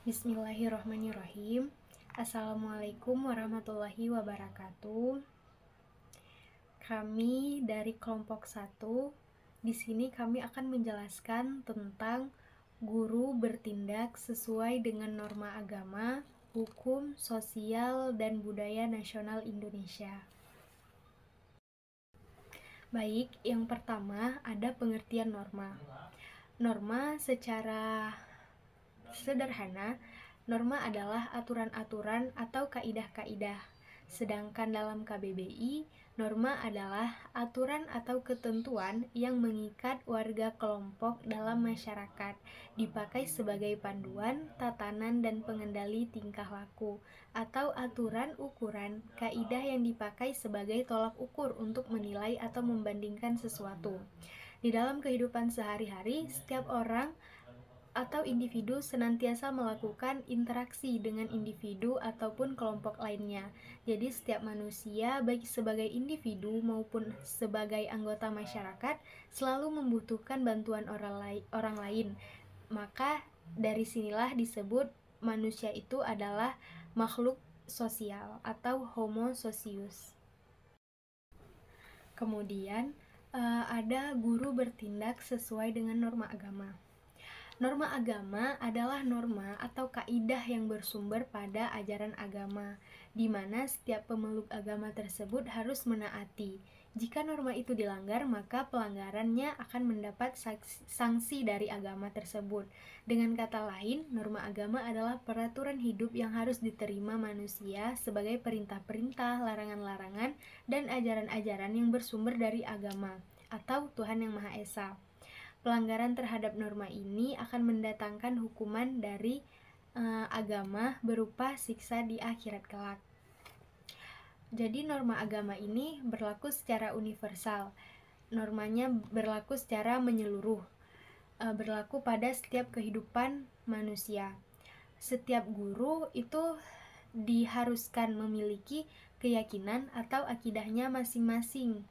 Bismillahirrahmanirrahim. Assalamualaikum warahmatullahi wabarakatuh. Kami dari kelompok 1. Di sini kami akan menjelaskan tentang guru bertindak sesuai dengan norma agama, hukum, sosial, dan budaya nasional Indonesia. Baik, yang pertama ada pengertian norma. Norma secara sederhana, norma adalah aturan-aturan atau kaidah-kaidah. Sedangkan dalam KBBI, norma adalah aturan atau ketentuan yang mengikat warga kelompok dalam masyarakat, dipakai sebagai panduan, tatanan, dan pengendali tingkah laku, atau aturan ukuran, kaidah yang dipakai sebagai tolak ukur untuk menilai atau membandingkan sesuatu. Di dalam kehidupan sehari-hari, setiap orang atau individu senantiasa melakukan interaksi dengan individu ataupun kelompok lainnya. Jadi setiap manusia, baik sebagai individu maupun sebagai anggota masyarakat, selalu membutuhkan bantuan orang lain. Maka dari sinilah disebut manusia itu adalah makhluk sosial atau homo socius. Kemudian ada guru bertindak sesuai dengan norma agama. Norma agama adalah norma atau kaidah yang bersumber pada ajaran agama, di mana setiap pemeluk agama tersebut harus menaati. Jika norma itu dilanggar, maka pelanggarannya akan mendapat sanksi dari agama tersebut. Dengan kata lain, norma agama adalah peraturan hidup yang harus diterima manusia sebagai perintah-perintah, larangan-larangan, dan ajaran-ajaran yang bersumber dari agama atau Tuhan Yang Maha Esa. Pelanggaran terhadap norma ini akan mendatangkan hukuman dari agama berupa siksa di akhirat kelak. Jadi norma agama ini berlaku secara universal. Normanya berlaku secara menyeluruh, berlaku pada setiap kehidupan manusia. Setiap guru itu diharuskan memiliki keyakinan atau akidahnya masing-masing.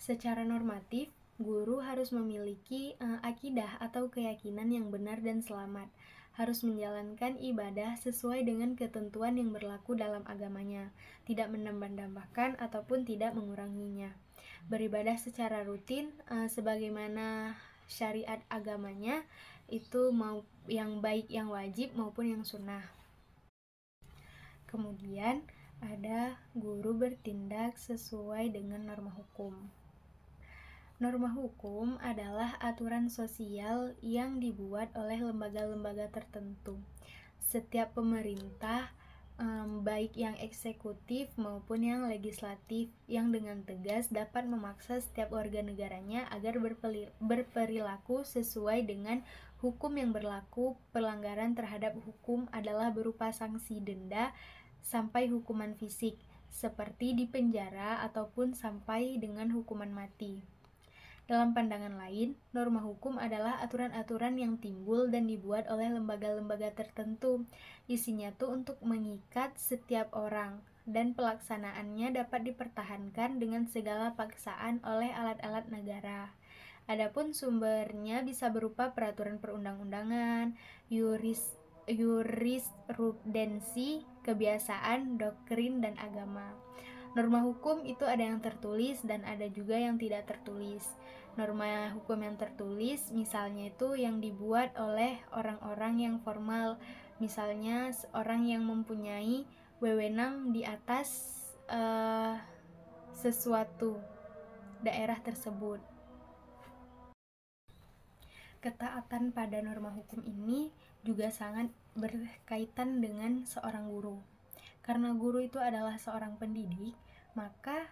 Secara normatif, guru harus memiliki akidah atau keyakinan yang benar dan selamat, harus menjalankan ibadah sesuai dengan ketentuan yang berlaku dalam agamanya, tidak menambah-tambahkan ataupun tidak menguranginya, beribadah secara rutin sebagaimana syariat agamanya, itu mau yang baik yang wajib maupun yang sunnah. Kemudian ada guru bertindak sesuai dengan norma hukum. Norma hukum adalah aturan sosial yang dibuat oleh lembaga-lembaga tertentu. Setiap pemerintah, baik yang eksekutif maupun yang legislatif, yang dengan tegas dapat memaksa setiap warga negaranya agar berperilaku sesuai dengan hukum yang berlaku. Pelanggaran terhadap hukum adalah berupa sanksi denda sampai hukuman fisik, seperti dipenjara ataupun sampai dengan hukuman mati. Dalam pandangan lain, norma hukum adalah aturan-aturan yang timbul dan dibuat oleh lembaga-lembaga tertentu. Isinya tuh untuk mengikat setiap orang, dan pelaksanaannya dapat dipertahankan dengan segala paksaan oleh alat-alat negara. Adapun sumbernya bisa berupa peraturan perundang-undangan, jurisprudensi, kebiasaan, doktrin, dan agama. Norma hukum itu ada yang tertulis dan ada juga yang tidak tertulis. Norma hukum yang tertulis misalnya itu yang dibuat oleh orang-orang yang formal, misalnya orang yang mempunyai wewenang di atas sesuatu daerah tersebut. Ketaatan pada norma hukum ini juga sangat berkaitan dengan seorang guru. Karena guru itu adalah seorang pendidik, maka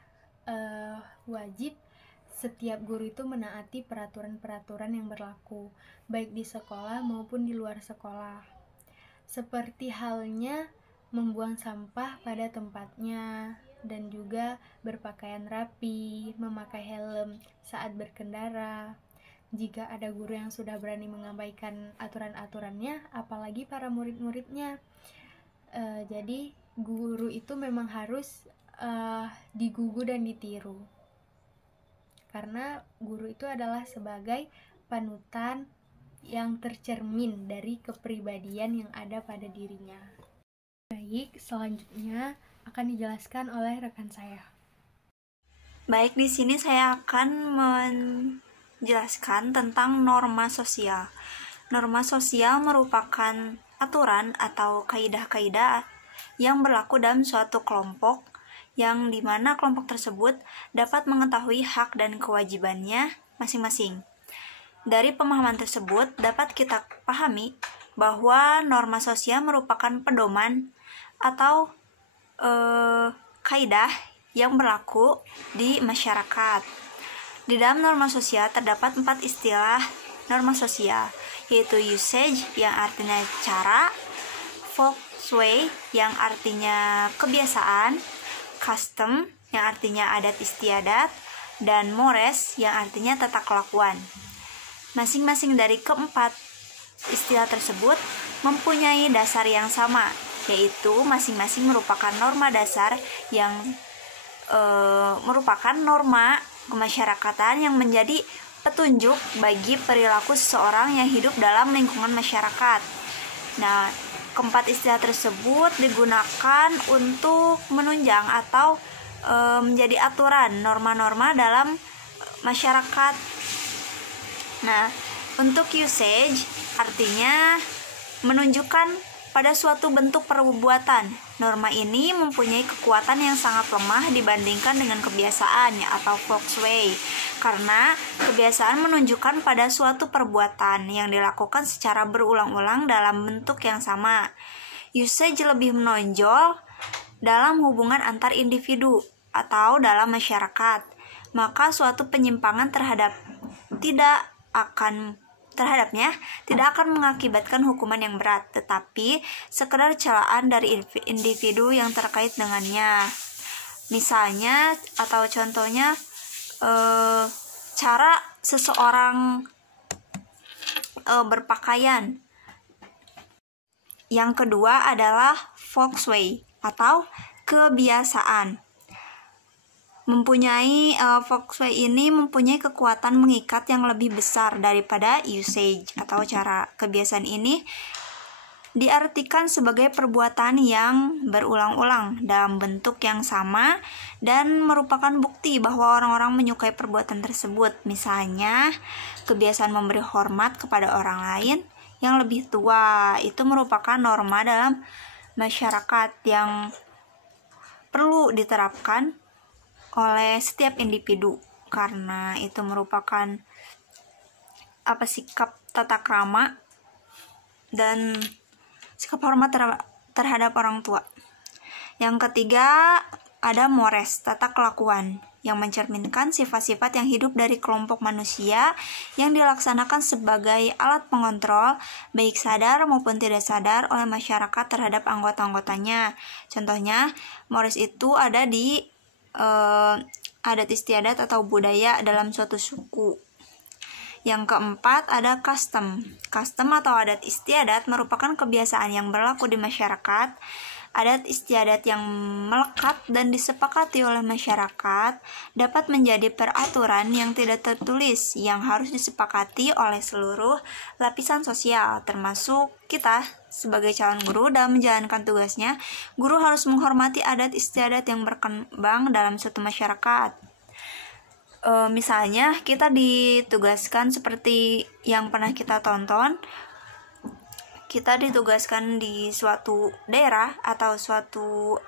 wajib setiap guru itu menaati peraturan-peraturan yang berlaku, baik di sekolah maupun di luar sekolah. Seperti halnya membuang sampah pada tempatnya, dan juga berpakaian rapi, memakai helm saat berkendara. Jika ada guru yang sudah berani mengabaikan aturan-aturannya, apalagi para murid-muridnya. Jadi guru itu memang harus digugu dan ditiru, karena guru itu adalah sebagai panutan yang tercermin dari kepribadian yang ada pada dirinya. Baik, selanjutnya akan dijelaskan oleh rekan saya. Baik, di sini saya akan menjelaskan tentang norma sosial. Norma sosial merupakan aturan atau kaidah-kaidah yang berlaku dalam suatu kelompok yang dimana kelompok tersebut dapat mengetahui hak dan kewajibannya masing-masing. Dari pemahaman tersebut dapat kita pahami bahwa norma sosial merupakan pedoman atau kaidah yang berlaku di masyarakat. Di dalam norma sosial terdapat 4 istilah norma sosial, yaitu usage yang artinya cara, folksway yang artinya kebiasaan, custom yang artinya adat istiadat, dan mores yang artinya tata kelakuan. Masing-masing dari keempat istilah tersebut mempunyai dasar yang sama, yaitu masing-masing merupakan norma dasar yang merupakan norma kemasyarakatan yang menjadi petunjuk bagi perilaku seseorang yang hidup dalam lingkungan masyarakat. Nah, keempat istilah tersebut digunakan untuk menunjang atau menjadi aturan norma-norma dalam masyarakat. Nah, untuk usage artinya menunjukkan pada suatu bentuk perbuatan. Norma ini mempunyai kekuatan yang sangat lemah dibandingkan dengan kebiasaan atau folksway, karena kebiasaan menunjukkan pada suatu perbuatan yang dilakukan secara berulang-ulang dalam bentuk yang sama. Usage lebih menonjol dalam hubungan antar individu atau dalam masyarakat, maka suatu penyimpangan terhadapnya tidak akan mengakibatkan hukuman yang berat, tetapi sekedar celaan dari individu yang terkait dengannya. Misalnya atau contohnya cara seseorang berpakaian. Yang kedua adalah folksway atau kebiasaan. Folksway ini mempunyai kekuatan mengikat yang lebih besar daripada usage atau cara. Kebiasaan ini diartikan sebagai perbuatan yang berulang-ulang dalam bentuk yang sama dan merupakan bukti bahwa orang-orang menyukai perbuatan tersebut. Misalnya, kebiasaan memberi hormat kepada orang lain yang lebih tua itu merupakan norma dalam masyarakat yang perlu diterapkan oleh setiap individu, karena itu merupakan sikap tata krama dan sikap hormat terhadap orang tua. Yang ketiga ada mores, tata kelakuan, yang mencerminkan sifat-sifat yang hidup dari kelompok manusia yang dilaksanakan sebagai alat pengontrol baik sadar maupun tidak sadar oleh masyarakat terhadap anggota-anggotanya. Contohnya, mores itu ada di adat istiadat atau budaya dalam suatu suku. Yang keempat ada custom. Custom atau adat istiadat merupakan kebiasaan yang berlaku di masyarakat. Adat istiadat yang melekat dan disepakati oleh masyarakat dapat menjadi peraturan yang tidak tertulis yang harus disepakati oleh seluruh lapisan sosial, termasuk kita sebagai calon guru. Dalam menjalankan tugasnya, guru harus menghormati adat istiadat yang berkembang dalam suatu masyarakat. Misalnya kita ditugaskan seperti yang pernah kita tonton, kita ditugaskan di suatu daerah atau suatu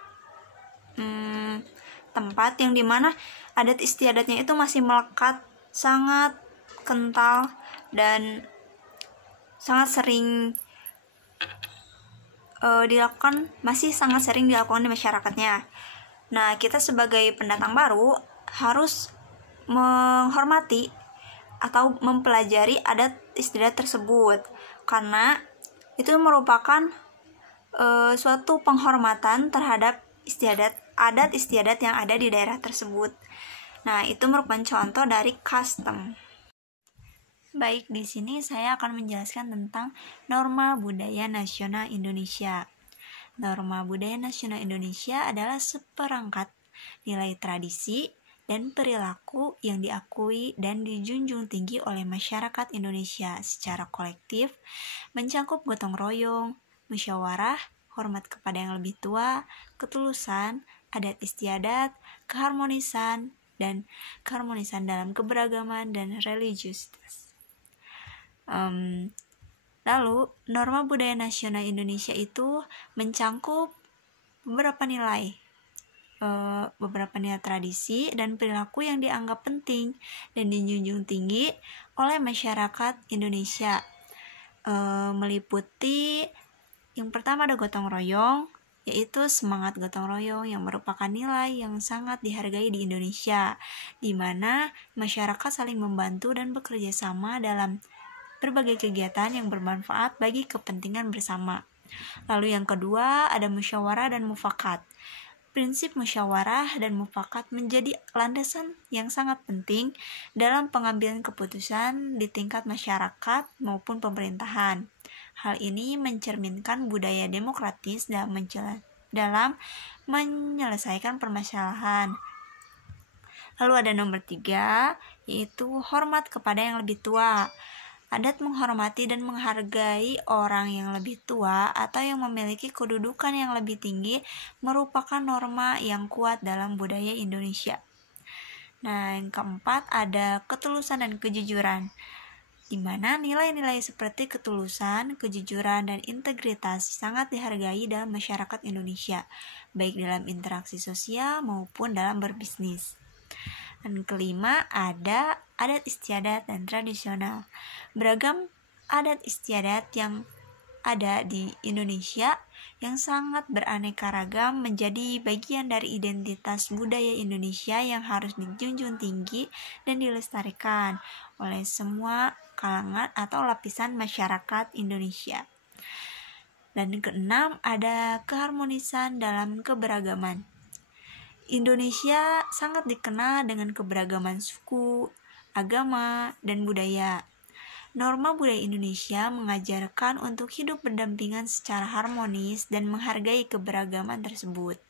tempat yang dimana adat istiadatnya itu masih melekat, sangat kental dan sangat sering sangat sering dilakukan di masyarakatnya. Nah, kita sebagai pendatang baru harus menghormati atau mempelajari adat istiadat tersebut, karena itu merupakan suatu penghormatan terhadap adat istiadat yang ada di daerah tersebut. Nah, itu merupakan contoh dari custom. Baik, di sini saya akan menjelaskan tentang norma budaya nasional Indonesia. Norma budaya nasional Indonesia adalah seperangkat nilai tradisi, dan perilaku yang diakui dan dijunjung tinggi oleh masyarakat Indonesia secara kolektif, mencakup gotong royong, musyawarah, hormat kepada yang lebih tua, ketulusan, adat istiadat, keharmonisan dalam keberagaman dan religiusitas. Lalu, norma budaya nasional Indonesia itu mencangkup beberapa nilai tradisi dan perilaku yang dianggap penting dan dijunjung tinggi oleh masyarakat Indonesia. Meliputi yang pertama ada gotong royong, yaitu semangat gotong royong yang merupakan nilai yang sangat dihargai di Indonesia, di mana masyarakat saling membantu dan bekerja sama dalam berbagai kegiatan yang bermanfaat bagi kepentingan bersama. Lalu yang kedua ada musyawarah dan mufakat. Prinsip musyawarah dan mufakat menjadi landasan yang sangat penting dalam pengambilan keputusan di tingkat masyarakat maupun pemerintahan. Hal ini mencerminkan budaya demokratis dalam menyelesaikan permasalahan. Lalu ada nomor 3, yaitu hormat kepada yang lebih tua. Adat menghormati dan menghargai orang yang lebih tua atau yang memiliki kedudukan yang lebih tinggi merupakan norma yang kuat dalam budaya Indonesia. Nah, yang keempat ada ketulusan dan kejujuran, di mana nilai-nilai seperti ketulusan, kejujuran, dan integritas sangat dihargai dalam masyarakat Indonesia, baik dalam interaksi sosial maupun dalam berbisnis. Dan kelima ada adat istiadat dan tradisional. Beragam adat istiadat yang ada di Indonesia yang sangat beraneka ragam menjadi bagian dari identitas budaya Indonesia yang harus dijunjung tinggi dan dilestarikan oleh semua kalangan atau lapisan masyarakat Indonesia. Dan yang keenam ada keharmonisan dalam keberagaman. Indonesia sangat dikenal dengan keberagaman suku, agama, dan budaya. Norma budaya Indonesia mengajarkan untuk hidup berdampingan secara harmonis dan menghargai keberagaman tersebut.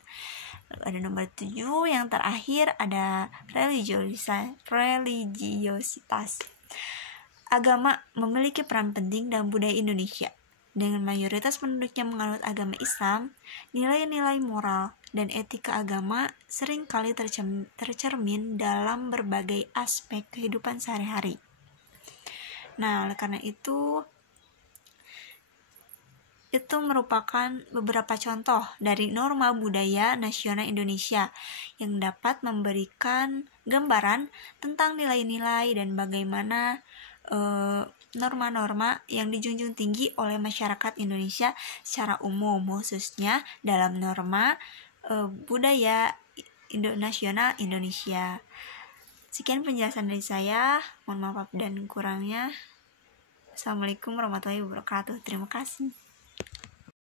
Lalu ada nomor 7, yang terakhir ada religiositas. Agama memiliki peran penting dalam budaya Indonesia. Dengan mayoritas penduduknya menganut agama Islam, nilai-nilai moral dan etika agama seringkali tercermin dalam berbagai aspek kehidupan sehari-hari. Nah, oleh karena itu merupakan beberapa contoh dari norma budaya nasional Indonesia yang dapat memberikan gambaran tentang nilai-nilai dan bagaimana norma-norma yang dijunjung tinggi oleh masyarakat Indonesia secara umum, khususnya dalam norma budaya nasional Indonesia. Sekian penjelasan dari saya, mohon maaf dan kurangnya. Assalamualaikum warahmatullahi wabarakatuh. Terima kasih.